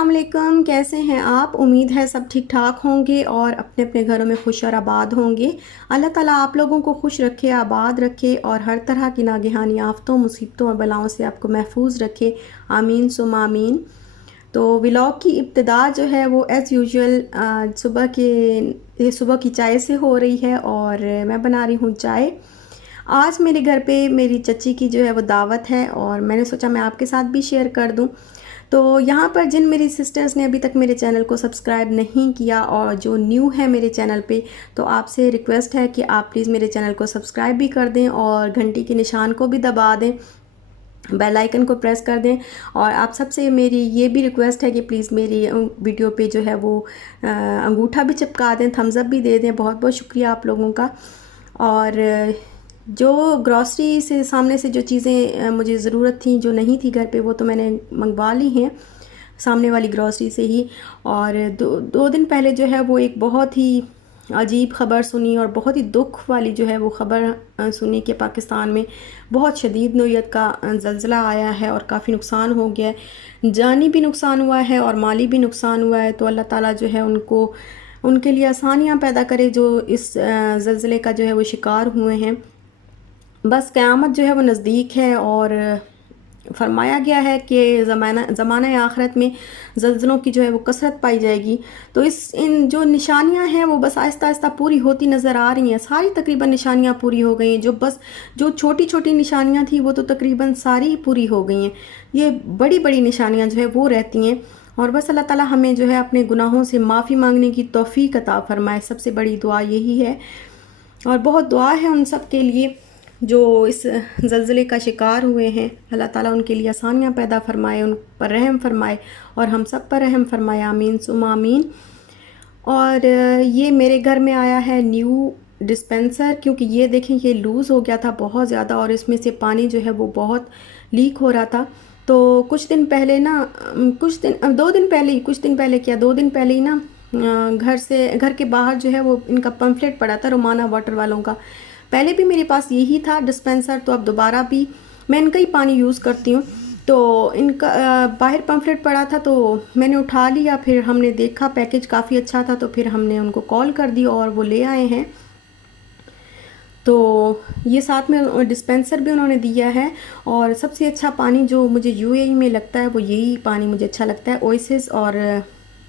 अस्सलाम वालेकुम, कैसे हैं आप। उम्मीद है सब ठीक ठाक होंगे और अपने अपने घरों में खुश और आबाद होंगे। अल्लाह ताला आप लोगों को खुश रखे, आबाद रखे और हर तरह की नागहानी आफतों, मुसीबतों और बलाओं से आपको महफूज रखे। आमीन सुम आमीन। तो व्लॉग की इब्तिदा जो है वो एज़ यूजुअल सुबह की चाय से हो रही है और मैं बना रही हूँ चाय। आज मेरे घर पे मेरी चची की जो है वो दावत है और मैंने सोचा मैं आपके साथ भी शेयर कर दूं। तो यहाँ पर जिन मेरी सिस्टर्स ने अभी तक मेरे चैनल को सब्सक्राइब नहीं किया और जो न्यू है मेरे चैनल पे, तो आपसे रिक्वेस्ट है कि आप प्लीज़ मेरे चैनल को सब्सक्राइब भी कर दें और घंटी के निशान को भी दबा दें, बेल आइकन को प्रेस कर दें। और आप सबसे मेरी ये भी रिक्वेस्ट है कि प्लीज़ मेरी वीडियो पे जो है वो अंगूठा भी चिपका दें, थम्स अप भी दे दें। बहुत बहुत शुक्रिया आप लोगों का। और जो ग्रॉसरी से सामने से जो चीज़ें मुझे ज़रूरत थी, जो नहीं थी घर पे, वो तो मैंने मंगवा ली हैं सामने वाली ग्रॉसरी से ही। और दो दिन पहले जो है वो एक बहुत ही अजीब ख़बर सुनी और बहुत ही दुख वाली जो है वो ख़बर सुनी कि पाकिस्तान में बहुत शदीद नौयत का ज़लज़ला आया है और काफ़ी नुकसान हो गया है। जानी भी नुकसान हुआ है और माली भी नुकसान हुआ है। तो अल्लाह ताला जो है उनके लिए आसानियाँ पैदा करे जो इस ज़लज़ले का जो है वो शिकार हुए हैं। बस क़यामत जो है वो नज़दीक है और फरमाया गया है कि ज़माना आखिरत में ज़लज़लों की जो है वो कसरत पाई जाएगी। तो इन जो निशानियां हैं वो बस आहिस्ता आहिस्ता पूरी होती नज़र आ रही हैं। सारी तकरीबन निशानियां पूरी हो गई हैं। जो छोटी छोटी निशानियां थी वो तो तकरीबन सारी पूरी हो गई हैं। ये बड़ी बड़ी निशानियां जो है वो रहती हैं। और बस अल्लाह ताला हमें जो है अपने गुनाहों से माफ़ी मांगने की तौफ़ीक अता फ़रमाए। सबसे बड़ी दुआ यही है और बहुत दुआ है उन सब के लिए जो इस ज़लज़ले का शिकार हुए हैं। अल्लाह ताला उनके लिए आसानियाँ पैदा फ़रमाए, उन पर रहम फ़रमाए और हम सब पर रहम फ़रमाए। आमीन सुम आमीन। और ये मेरे घर में आया है न्यू डिस्पेंसर, क्योंकि ये देखें ये लूज़ हो गया था बहुत ज़्यादा और इसमें से पानी जो है वो बहुत लीक हो रहा था। तो कुछ दिन पहले ना, कुछ दिन पहले क्या 2 दिन पहले ही ना, घर के बाहर जो है वो इनका पम्फलेट पड़ा था रोमाना वाटर वालों का। पहले भी मेरे पास यही था डिस्पेंसर, तो अब दोबारा भी मैं इनका ही पानी यूज़ करती हूँ। तो इनका बाहर पम्फलेट पड़ा था तो मैंने उठा लिया। फिर हमने देखा पैकेज काफ़ी अच्छा था तो फिर हमने उनको कॉल कर दी और वो ले आए हैं। तो ये साथ में डिस्पेंसर भी उन्होंने दिया है। और सबसे अच्छा पानी जो मुझे यूएई में लगता है वो यही पानी मुझे अच्छा लगता है। ओएसिस और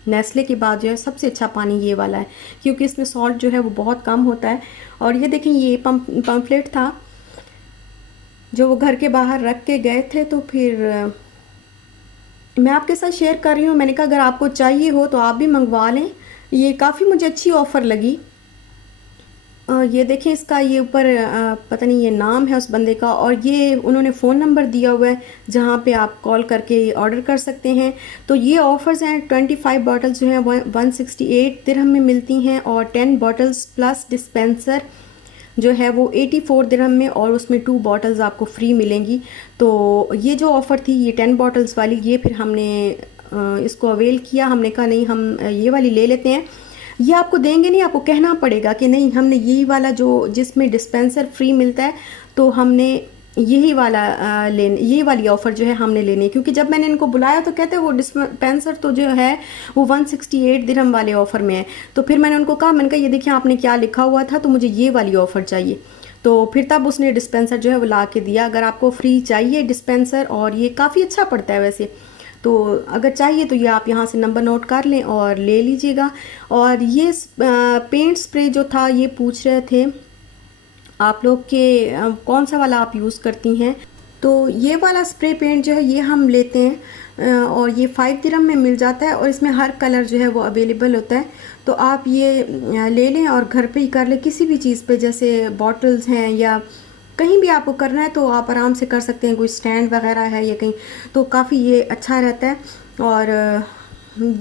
नेस्ले के बाद जो है सबसे अच्छा पानी ये वाला है, क्योंकि इसमें सॉल्ट जो है वो बहुत कम होता है। और ये देखें ये पम्फलेट था जो वो घर के बाहर रख के गए थे, तो फिर मैं आपके साथ शेयर कर रही हूँ। मैंने कहा अगर आपको चाहिए हो तो आप भी मंगवा लें। ये काफ़ी मुझे अच्छी ऑफ़र लगी। ये देखें इसका ये ऊपर पता नहीं ये नाम है उस बंदे का, और ये उन्होंने फ़ोन नंबर दिया हुआ है जहाँ पे आप कॉल करके ऑर्डर कर सकते हैं। तो ये ऑफ़र्स हैं। 25 बॉटल्स जो हैं 168 दिरहम में मिलती हैं और 10 बॉटल्स प्लस डिस्पेंसर जो है वो 84 दिरहम में, और उसमें 2 बॉटल्स आपको फ्री मिलेंगी। तो ये जो ऑफ़र थी ये 10 बॉटल्स वाली, ये फिर हमने इसको अवेल किया। हमने कहा नहीं हम ये वाली ले लेते हैं। ये आपको देंगे नहीं, आपको कहना पड़ेगा कि नहीं हमने यही वाला जो जिसमें डिस्पेंसर फ्री मिलता है तो हमने यही वाला यही वाली ऑफ़र जो है हमने लेनी है। क्योंकि जब मैंने इनको बुलाया तो कहते हैं वो डिस्पेंसर तो जो है वो 168 दिरहम वाले ऑफ़र में है। तो फिर मैंने उनको कहा, मैंने कहा ये देखिए आपने क्या लिखा हुआ था, तो मुझे ये वाली ऑफ़र चाहिए। तो फिर तब उसने डिस्पेंसर जो है वो ला के दिया। अगर आपको फ्री चाहिए डिस्पेंसर, और ये काफ़ी अच्छा पड़ता है वैसे, तो अगर चाहिए तो ये आप यहाँ से नंबर नोट कर लें और ले लीजिएगा। और ये पेंट स्प्रे जो था ये पूछ रहे थे आप लोग के कौन सा वाला आप यूज़ करती हैं। तो ये वाला स्प्रे पेंट जो है ये हम लेते हैं और ये 5 दिरहम में मिल जाता है और इसमें हर कलर जो है वो अवेलेबल होता है। तो आप ये ले लें और घर पे ही कर लें किसी भी चीज़ पे, जैसे बॉटल्स हैं या कहीं भी आपको करना है तो आप आराम से कर सकते हैं। कोई स्टैंड वगैरह है या कहीं, तो काफ़ी ये अच्छा रहता है। और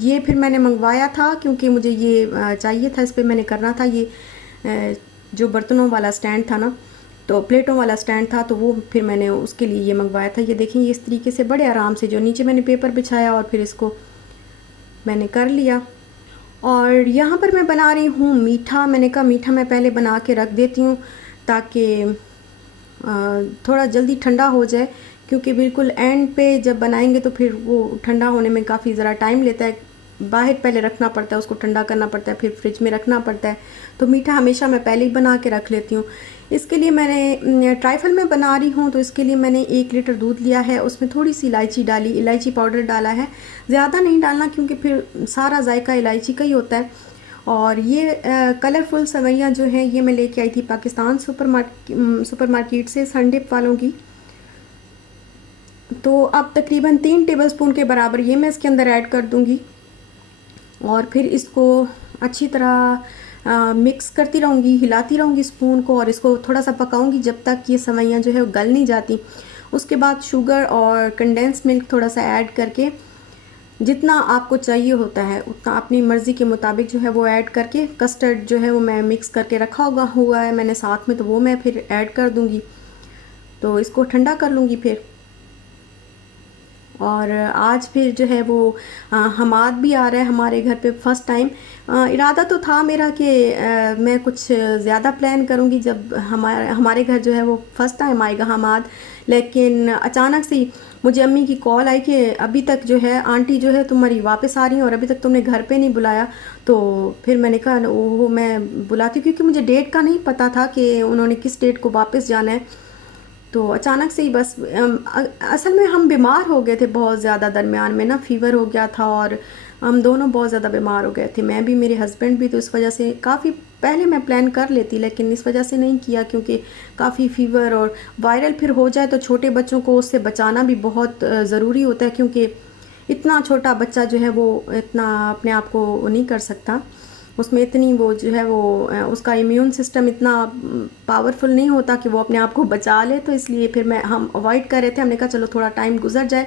ये फिर मैंने मंगवाया था क्योंकि मुझे ये चाहिए था, इस पर मैंने करना था। ये जो बर्तनों वाला स्टैंड था ना, तो प्लेटों वाला स्टैंड था, तो वो फिर मैंने उसके लिए ये मंगवाया था। ये देखें ये इस तरीके से बड़े आराम से जो नीचे मैंने पेपर बिछाया और फिर इसको मैंने कर लिया। और यहाँ पर मैं बना रही हूँ मीठा। मैंने कहा मीठा मैं पहले बना के रख देती हूँ ताकि थोड़ा जल्दी ठंडा हो जाए, क्योंकि बिल्कुल एंड पे जब बनाएंगे तो फिर वो ठंडा होने में काफ़ी ज़रा टाइम लेता है। बाहर पहले रखना पड़ता है, उसको ठंडा करना पड़ता है, फिर फ्रिज में रखना पड़ता है। तो मीठा हमेशा मैं पहले ही बना के रख लेती हूँ। इसके लिए मैंने ट्राइफल में बना रही हूँ, तो इसके लिए मैंने 1 लीटर दूध लिया है, उसमें थोड़ी सी इलायची डाली, इलायची पाउडर डाला है। ज़्यादा नहीं डालना क्योंकि फिर सारा जायका इलायची का ही होता है। और ये कलरफुल सेवइयाँ जो हैं ये मैं लेके आई थी पाकिस्तान सुपरमार्केट से, सनडिप वालों की। तो अब तकरीबन 3 टेबलस्पून के बराबर ये मैं इसके अंदर ऐड कर दूँगी और फिर इसको अच्छी तरह मिक्स करती रहूँगी, हिलाती रहूँगी स्पून को, और इसको थोड़ा सा पकाऊँगी जब तक ये सेवइयाँ जो है वो गल नहीं जाती। उसके बाद शुगर और कंडेंस मिल्क थोड़ा सा ऐड करके जितना आपको चाहिए होता है उतना अपनी मर्ज़ी के मुताबिक जो है वो ऐड करके, कस्टर्ड जो है वो मैं मिक्स करके रखा हुआ है मैंने साथ में, तो वो मैं फिर ऐड कर दूँगी। तो इसको ठंडा कर लूँगी फिर। और आज फिर जो है वो हमाद भी आ रहा है हमारे घर पे फ़र्स्ट टाइम। इरादा तो था मेरा कि मैं कुछ ज़्यादा प्लान करूँगी जब हमारे घर जो है वो फ़र्स्ट टाइम आएगा हमाद, लेकिन अचानक से ही मुझे अम्मी की कॉल आई कि अभी तक जो है आंटी जो है तुम्हारी वापस आ रही हैं और अभी तक तुमने घर पे नहीं बुलाया। तो फिर मैंने कहा वो मैं बुलाती हूँ, क्योंकि मुझे डेट का नहीं पता था कि उन्होंने किस डेट को वापस जाना है। तो अचानक से ही बस असल में हम बीमार हो गए थे बहुत ज़्यादा, दरमियान में ना फ़ीवर हो गया था और हम दोनों बहुत ज़्यादा बीमार हो गए थे, मैं भी मेरे हस्बैंड भी। तो इस वजह से काफ़ी पहले मैं प्लान कर लेती, लेकिन इस वजह से नहीं किया क्योंकि काफ़ी फ़ीवर और वायरल फिर हो जाए तो छोटे बच्चों को उससे बचाना भी बहुत ज़रूरी होता है, क्योंकि इतना छोटा बच्चा जो है वो इतना अपने आप को नहीं कर सकता, उसमें इतनी वो जो है वो उसका इम्यून सिस्टम इतना पावरफुल नहीं होता कि वो अपने आप को बचा ले। तो इसलिए फिर हम अवॉइड कर रहे थे, हमने कहा चलो थोड़ा टाइम गुजर जाए,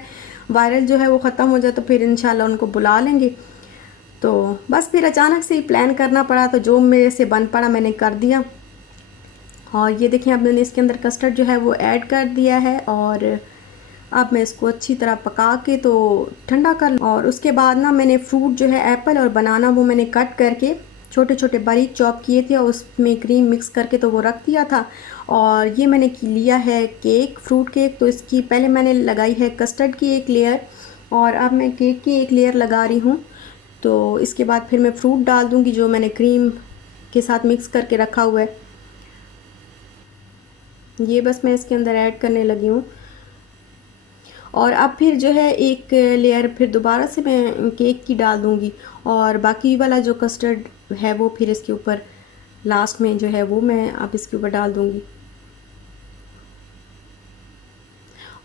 वायरल जो है वो ख़त्म हो जाए तो फिर इंशाल्लाह उनको बुला लेंगे। तो बस फिर अचानक से ही प्लान करना पड़ा, तो जो मेरे से बन पड़ा मैंने कर दिया। और ये देखिए अब मैंने इसके अंदर कस्टर्ड जो है वो ऐड कर दिया है और अब मैं इसको अच्छी तरह पका के तो ठंडा कर। और उसके बाद ना मैंने फ्रूट जो है एप्पल और बनाना वो मैंने कट करके छोटे छोटे बारीक चॉप किए थे और उसमें क्रीम मिक्स करके तो वो रख दिया था। और ये मैंने लिया है केक, फ्रूट केक। तो इसकी पहले मैंने लगाई है कस्टर्ड की एक लेयर और अब मैं केक की एक लेयर लगा रही हूँ। तो इसके बाद फिर मैं फ्रूट डाल दूँगी जो मैंने क्रीम के साथ मिक्स करके रखा हुआ है, ये बस मैं इसके अंदर ऐड करने लगी हूँ। और अब फिर जो है एक लेयर फिर दोबारा से मैं केक की डाल दूँगी और बाकी वाला जो कस्टर्ड है वो फिर इसके ऊपर लास्ट में जो है वो मैं अब इसके ऊपर डाल दूँगी।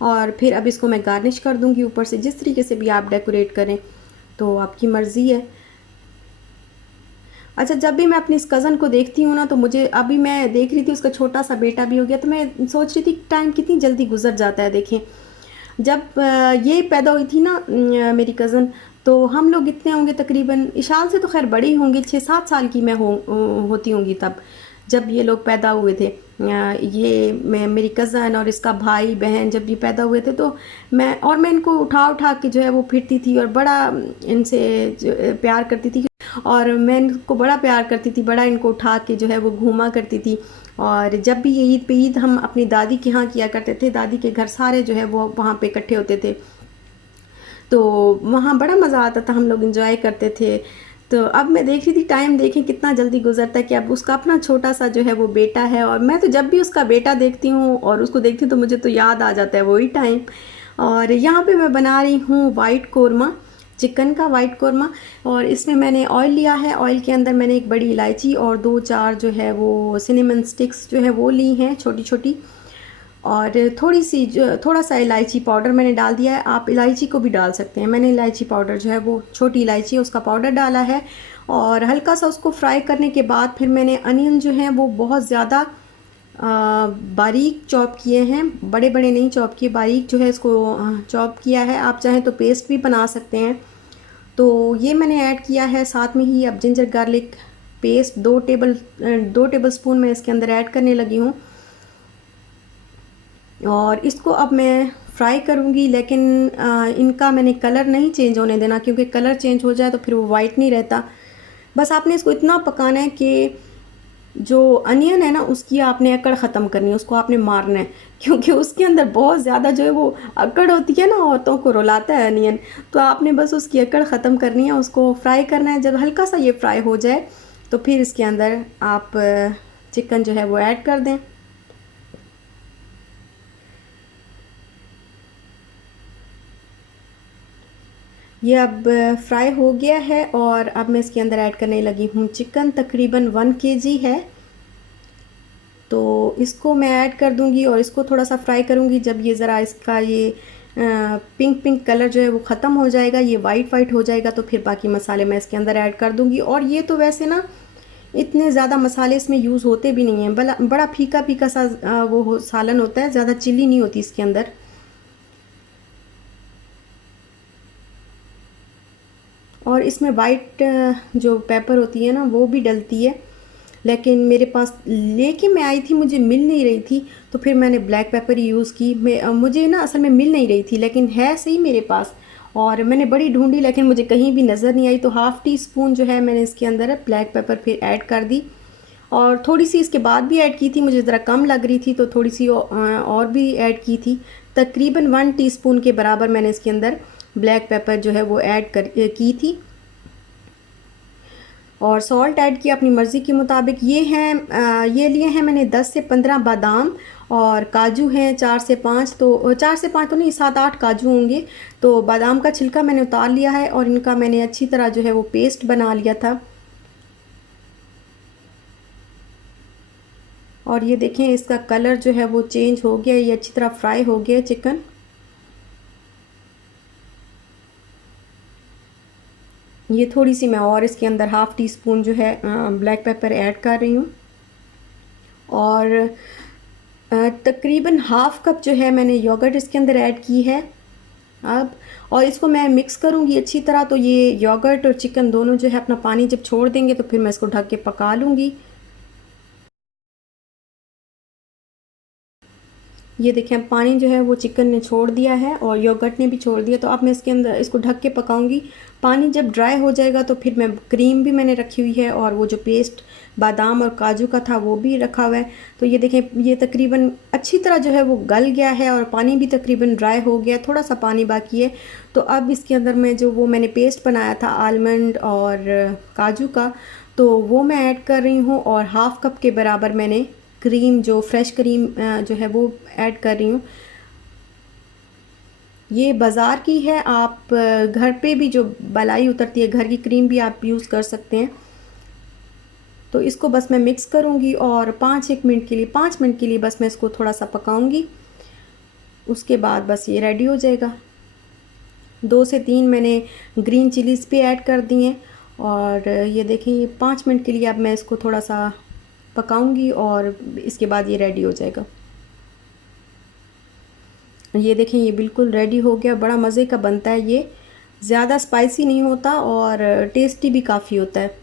और फिर अब इसको मैं गार्निश कर दूँगी ऊपर से, जिस तरीके से भी आप डेकोरेट करें तो आपकी मर्ज़ी है। अच्छा, जब भी मैं अपनी इस कज़न को देखती हूँ ना तो मुझे, अभी मैं देख रही थी उसका छोटा सा बेटा भी हो गया, तो मैं सोच रही थी टाइम कितनी जल्दी गुजर जाता है। देखें जब ये पैदा हुई थी ना मेरी कज़न, तो हम लोग इतने होंगे तकरीबन, इशाल से तो खैर बड़ी होंगी, 6-7 साल की मैं होती होंगी तब जब ये लोग पैदा हुए थे। ये मेरी कज़न और इसका भाई बहन जब ये पैदा हुए थे तो मैं इनको उठा उठा के जो है वो फिरती थी और बड़ा इनसे प्यार करती थी। और मैं इनको बड़ा प्यार करती थी, बड़ा इनको उठा के जो है वो घूमा करती थी। और जब भी ये ईद पे ईद हम अपनी दादी के यहाँ किया करते थे, दादी के घर सारे जो है वो वहाँ पे इकट्ठे होते थे, तो वहाँ बड़ा मज़ा आता था, हम लोग इंजॉय करते थे। तो अब मैं देख रही थी टाइम, देखें कितना जल्दी गुजरता है कि अब उसका अपना छोटा सा जो है वो बेटा है, और मैं तो जब भी उसका बेटा देखती हूँ और उसको देखती हूँ तो मुझे तो याद आ जाता है वही टाइम। और यहाँ पे मैं बना रही हूँ वाइट कौरमा, चिकन का वाइट कौरमा। और इसमें मैंने ऑयल लिया है, ऑयल के अंदर मैंने एक बड़ी इलायची और 2-4 जो है वो सिनेमन स्टिक्स जो है वो ली हैं छोटी छोटी, और थोड़ा सा इलायची पाउडर मैंने डाल दिया है। आप इलायची को भी डाल सकते हैं, मैंने इलायची पाउडर जो है वो छोटी इलायची है उसका पाउडर डाला है। और हल्का सा उसको फ्राई करने के बाद फिर मैंने अनियन जो है वो बहुत ज़्यादा बारीक चॉप किए हैं, बड़े बड़े नहीं चॉप किए, बारीक जो है इसको चॉप किया है। आप चाहें तो पेस्ट भी बना सकते हैं। तो ये मैंने ऐड किया है, साथ में ही अब ginger garlic paste 2 table spoon मैं इसके अंदर ऐड करने लगी हूँ। और इसको अब मैं फ्राई करूँगी, लेकिन इनका मैंने कलर नहीं चेंज होने देना, क्योंकि कलर चेंज हो जाए तो फिर वो वाइट नहीं रहता। बस आपने इसको इतना पकाना है कि जो अनियन है ना उसकी आपने अकड़ ख़त्म करनी है, उसको आपने मारना है, क्योंकि उसके अंदर बहुत ज़्यादा जो है वो अकड़ होती है ना, औरतों को रुलाता है अनियन। तो आपने बस उसकी अकड़ ख़त्म करनी है, उसको फ्राई करना है। जब हल्का सा ये फ्राई हो जाए तो फिर इसके अंदर आप चिकन जो है वो ऐड कर दें। ये अब फ्राई हो गया है और अब मैं इसके अंदर ऐड करने लगी हूँ चिकन, तकरीबन 1 kg है। तो इसको मैं ऐड कर दूंगी और इसको थोड़ा सा फ्राई करूंगी। जब ये ज़रा इसका ये पिंक पिंक कलर जो है वो ख़त्म हो जाएगा, ये वाइट वाइट हो जाएगा, तो फिर बाकी मसाले मैं इसके अंदर ऐड कर दूंगी। और ये तो वैसे ना इतने ज़्यादा मसाले इसमें यूज़ होते भी नहीं हैं, बड़ा फीका फीका सा सालन होता है, ज़्यादा चिली नहीं होती इसके अंदर। और इसमें वाइट जो पेपर होती है ना वो भी डलती है, लेकिन मेरे पास लेके मैं आई थी, मुझे मिल नहीं रही थी, तो फिर मैंने ब्लैक पेपर ही यूज़ की। मुझे ना असल में मिल नहीं रही थी, लेकिन है सही मेरे पास, और मैंने बड़ी ढूंढी लेकिन मुझे कहीं भी नज़र नहीं आई। तो हाफ़ टी स्पून जो है मैंने इसके अंदर ब्लैक पेपर फिर ऐड कर दी, और थोड़ी सी इसके बाद भी ऐड की थी, मुझे ज़रा कम लग रही थी तो थोड़ी सी और भी ऐड की थी। तकरीबन 1 टीस्पून के बराबर मैंने इसके अंदर ब्लैक पेपर जो है वो ऐड की थी। और सॉल्ट ऐड किया अपनी मर्ज़ी के मुताबिक। ये हैं ये लिए हैं मैंने 10 से 15 बादाम, और काजू हैं 4 से 5, तो 4 से 5 तो नहीं, 7-8 काजू होंगे। तो बादाम का छिलका मैंने उतार लिया है और इनका मैंने अच्छी तरह जो है वो पेस्ट बना लिया था। और ये देखें इसका कलर जो है वो चेंज हो गया, ये अच्छी तरह फ्राई हो गया चिकन। ये थोड़ी सी मैं और इसके अंदर हाफ़ टी स्पून जो है ब्लैक पेपर ऐड कर रही हूँ, और तकरीबन हाफ़ कप जो है मैंने योगर्ट इसके अंदर ऐड की है अब। और इसको मैं मिक्स करूँगी अच्छी तरह। तो ये योगर्ट और चिकन दोनों जो है अपना पानी जब छोड़ देंगे तो फिर मैं इसको ढक के पका लूँगी। ये देखें अब पानी जो है वो चिकन ने छोड़ दिया है और योगर्ट ने भी छोड़ दिया। तो अब मैं इसके अंदर इसको ढक के पकाऊंगी। पानी जब ड्राई हो जाएगा तो फिर मैं क्रीम भी मैंने रखी हुई है, और वो जो पेस्ट बादाम और काजू का था वो भी रखा हुआ है। तो ये देखें ये तकरीबन अच्छी तरह जो है वो गल गया है और पानी भी तकरीबन ड्राई हो गया, थोड़ा सा पानी बाकी है। तो अब इसके अंदर मैं जो वो मैंने पेस्ट बनाया था आलमंड और काजू का, तो वो मैं ऐड कर रही हूँ, और हाफ़ कप के बराबर मैंने क्रीम जो फ्रेश क्रीम जो है वो ऐड कर रही हूँ। ये बाज़ार की है, आप घर पे भी जो बलाई उतरती है घर की क्रीम भी आप यूज़ कर सकते हैं। तो इसको बस मैं मिक्स करूँगी और 5 मिनट के लिए बस मैं इसको थोड़ा सा पकाऊँगी। उसके बाद बस ये रेडी हो जाएगा। 2 से 3 मैंने ग्रीन चिलीज़ भी ऐड कर दी हैं, और ये देखें ये 5 मिनट के लिए अब मैं इसको थोड़ा सा पकाऊंगी और इसके बाद ये रेडी हो जाएगा। ये देखें ये बिल्कुल रेडी हो गया, बड़ा मज़े का बनता है ये, ज़्यादा स्पाइसी नहीं होता और टेस्टी भी काफ़ी होता है।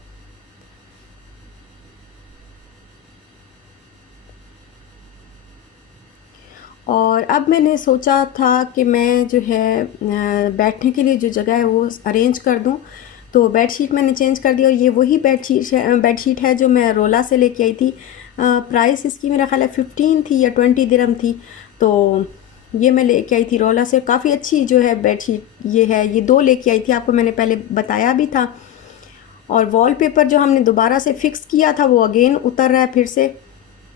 और अब मैंने सोचा था कि मैं जो है बैठने के लिए जो जगह है वो अरेंज कर दूं। तो बेडशीट मैंने चेंज कर दिया, और ये वही बेडशीट है जो मैं रोला से लेके आई थी। प्राइस इसकी मेरा ख्याल है 15 थी या 20 दिरहम थी। तो ये मैं लेके आई थी रोला से, काफ़ी अच्छी जो है बेडशीट ये है। ये 2 लेके आई थी, आपको मैंने पहले बताया भी था। और वॉलपेपर जो हमने दोबारा से फ़िक्स किया था वो अगेन उतर रहा है फिर से,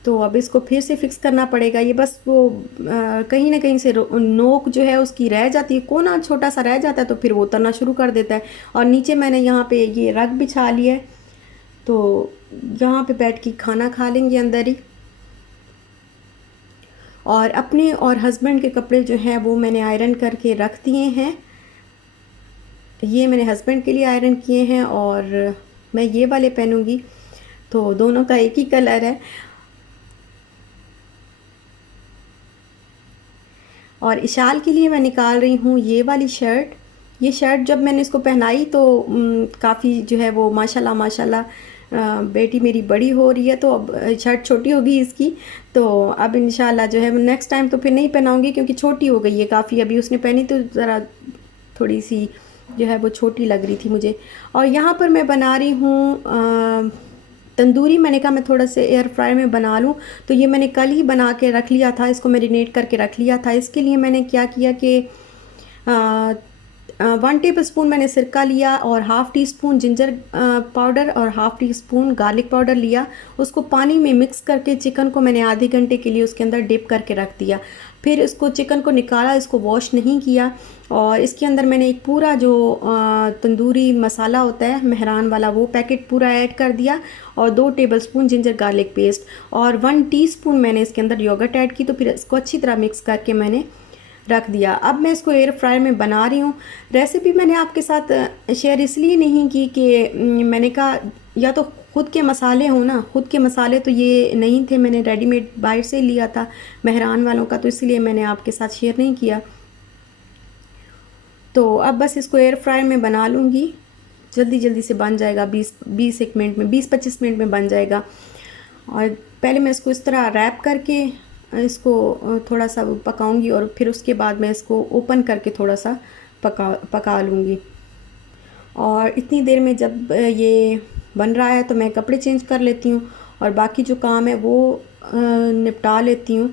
तो अब इसको फिर से फिक्स करना पड़ेगा। ये बस वो कहीं ना कहीं से नोक जो है उसकी रह जाती है, कोना छोटा सा रह जाता है, तो फिर वो उतरना शुरू कर देता है। और नीचे मैंने यहाँ पे ये रग बिछा लिया है, तो यहाँ पे बैठ के खाना खा लेंगे अंदर ही। और अपने और हस्बैंड के कपड़े जो हैं वो मैंने आयरन करके रख दिए हैं। ये मैंने हस्बैंड के लिए आयरन किए हैं, और मैं ये वाले पहनूंगी, तो दोनों का एक ही कलर है। और इशाल के लिए मैं निकाल रही हूँ ये वाली शर्ट। ये शर्ट जब मैंने इसको पहनाई तो काफ़ी जो है वो माशाल्लाह माशाल्लाह बेटी मेरी बड़ी हो रही है, तो अब शर्ट छोटी हो गई इसकी। तो अब इंशाल्लाह जो है नेक्स्ट टाइम तो फिर नहीं पहनाऊँगी, क्योंकि छोटी हो गई है काफ़ी। अभी उसने पहनी तो ज़रा थोड़ी सी जो है वो छोटी लग रही थी मुझे। और यहाँ पर मैं बना रही हूँ तंदूरी मैंने कहा मैं थोड़ा से एयर फ्रायर में बना लूँ, तो ये मैंने कल ही बना के रख लिया था, इसको मैरिनेट करके रख लिया था। इसके लिए मैंने क्या किया कि 1 टेबल स्पून मैंने सिरका लिया और half teaspoon ginger powder और half teaspoon garlic powder लिया। उसको पानी में मिक्स करके चिकन को मैंने आधे घंटे के लिए उसके अंदर डिप करके रख दिया। फिर इसको चिकन को निकाला, इसको वॉश नहीं किया, और इसके अंदर मैंने एक पूरा जो तंदूरी मसाला होता है मेहरान वाला, वो पैकेट पूरा ऐड कर दिया, और 2 table spoon ginger garlic paste और 1 टीस्पून मैंने इसके अंदर योगर्ट ऐड की। तो फिर इसको अच्छी तरह मिक्स करके मैंने रख दिया। अब मैं इसको एयर फ्रायर में बना रही हूँ। रेसिपी मैंने आपके साथ शेयर इसलिए नहीं की कि मैंने कहा या तो ख़ुद के मसाले हो ना, ख़ुद के मसाले तो ये नहीं थे, मैंने रेडीमेड बाहर से लिया था मेहरान वालों का, तो इसलिए मैंने आपके साथ शेयर नहीं किया। तो अब बस इसको एयर फ्रायर में बना लूँगी, जल्दी जल्दी से बन जाएगा, 20-21 मिनट में, 20-25 मिनट में बन जाएगा। और पहले मैं इसको इस तरह रैप करके इसको थोड़ा सा पकाऊंगी, और फिर उसके बाद मैं इसको ओपन करके थोड़ा सा पका लूँगी। और इतनी देर में जब ये बन रहा है तो मैं कपड़े चेंज कर लेती हूँ और बाकी जो काम है वो निपटा लेती हूँ।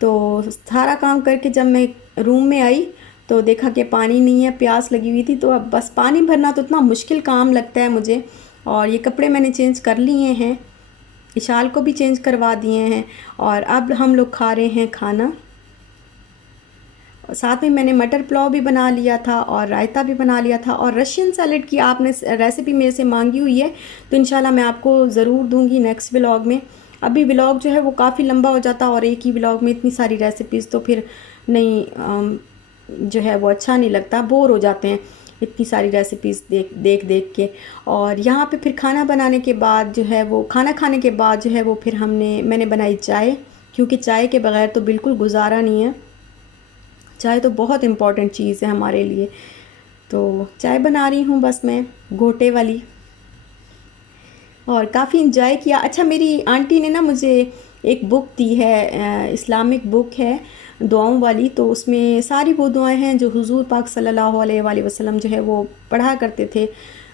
तो सारा काम करके जब मैं रूम में आई तो देखा कि पानी नहीं है, प्यास लगी हुई थी। तो अब बस पानी भरना तो इतना मुश्किल काम लगता है मुझे। और ये कपड़े मैंने चेंज कर लिए हैं, इशाल को भी चेंज करवा दिए हैं, और अब हम लोग खा रहे हैं खाना। साथ में मैंने मटर पुलाव भी बना लिया था और रायता भी बना लिया था। और रशियन सैलेड की आपने रेसिपी मेरे से मांगी हुई है, तो इंशाल्लाह मैं आपको ज़रूर दूंगी नेक्स्ट व्लॉग में। अभी व्लॉग जो है वो काफ़ी लंबा हो जाता, और एक ही व्लॉग में इतनी सारी रेसिपीज़ तो फिर नहीं जो है वो अच्छा नहीं लगता, बोर हो जाते हैं इतनी सारी रेसिपीज़ देख के। और यहाँ पे फिर खाना बनाने के बाद जो है वो, खाना खाने के बाद जो है वो, फिर मैंने बनाई चाय, क्योंकि चाय के बग़ैर तो बिल्कुल गुजारा नहीं है। चाय तो बहुत इम्पॉर्टेंट चीज़ है हमारे लिए। तो चाय बना रही हूँ बस मैं, घोटे वाली, और काफ़ी इंजॉय किया। अच्छा, मेरी आंटी ने ना मुझे एक बुक दी है, इस्लामिक बुक है दुआओं वाली, तो उसमें सारी वो दुआएं हैं जो हुजूर पाक सल्लल्लाहु अलैहि वसल्लम जो है वो पढ़ा करते थे।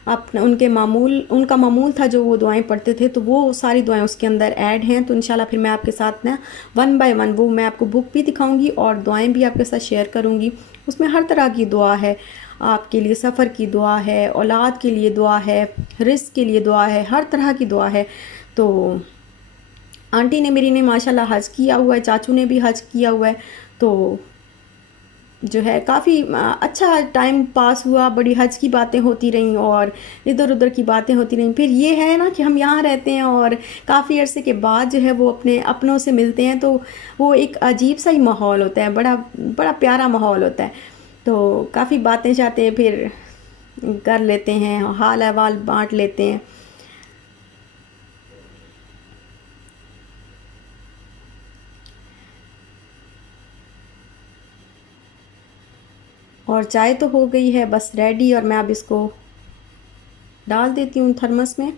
उनका मामूल था जो वो दुआएं पढ़ते थे, तो वो सारी दुआएं उसके अंदर ऐड हैं। तो इंशाल्लाह फिर मैं आपके साथ ना 1 बाय 1 वो मैं आपको बुक भी दिखाऊंगी और दुआएं भी आपके साथ शेयर करूंगी। उसमें हर तरह की दुआ है, आपके लिए सफ़र की दुआ है, औलाद के लिए दुआ है, रिस्क के लिए दुआ है, हर तरह की दुआ है। तो आंटी ने मेरी ने माशाल्लाह हज किया हुआ है, चाचू ने भी हज किया हुआ है, तो जो है काफ़ी अच्छा टाइम पास हुआ। बड़ी हज की बातें होती रहीं और इधर उधर की बातें होती रहीं। फिर ये है ना कि हम यहाँ रहते हैं और काफ़ी अरसे के बाद जो है वो अपने अपनों से मिलते हैं, तो वो एक अजीब सा ही माहौल होता है, बड़ा बड़ा प्यारा माहौल होता है। तो काफ़ी बातें शातें फिर कर लेते हैं, हाल अहवाल बांट लेते हैं। और चाय तो हो गई है बस रेडी, और मैं अब इसको डाल देती हूँ थर्मस में।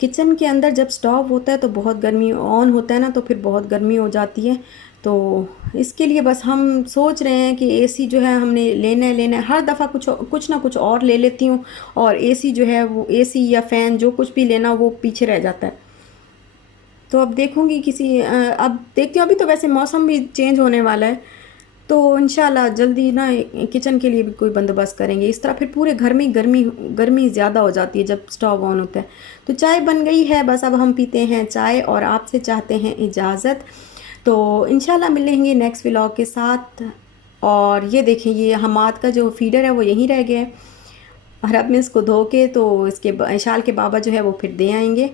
किचन के अंदर जब स्टोव होता है तो बहुत गर्मी ऑन होता है ना, तो फिर बहुत गर्मी हो जाती है। तो इसके लिए बस हम सोच रहे हैं कि एसी जो है हमने लेना है। हर दफ़ा कुछ ना कुछ और ले लेती हूँ, और एसी जो है वो, एसी या फ़ैन जो कुछ भी लेना वो पीछे रह जाता है। तो अब देखूँगी अब देखती हूँ। अभी तो वैसे मौसम भी चेंज होने वाला है, तो इंशाल्लाह जल्दी ना किचन के लिए भी कोई बंदोबस्त करेंगे। इस तरह फिर पूरे घर में गर्मी ज़्यादा हो जाती है जब स्टोव ऑन होता है। तो चाय बन गई है, बस अब हम पीते हैं चाय और आपसे चाहते हैं इजाज़त। तो इंशाल्लाह मिलेंगे नेक्स्ट व्लॉग के साथ। और ये देखें, ये हमाद का जो फीडर है वो यहीं रह गया है, और अब मैं इसको धो के तो इसके शाल के बाबा जो है वो फिर दे आएंगे।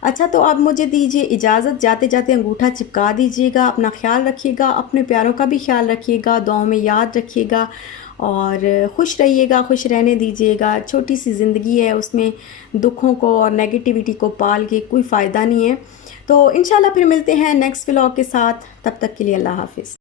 अच्छा, तो अब मुझे दीजिए इजाज़त, जाते जाते अंगूठा चिपका दीजिएगा। अपना ख्याल रखिएगा, अपने प्यारों का भी ख्याल रखिएगा, दुआओं में याद रखिएगा, और खुश रहिएगा, खुश रहने दीजिएगा। छोटी सी ज़िंदगी है, उसमें दुखों को और नेगेटिविटी को पाल के कोई फ़ायदा नहीं है। तो इंशाल्लाह फिर मिलते हैं नेक्स्ट व्लॉग के साथ। तब तक के लिए अल्लाह हाफ़िज़।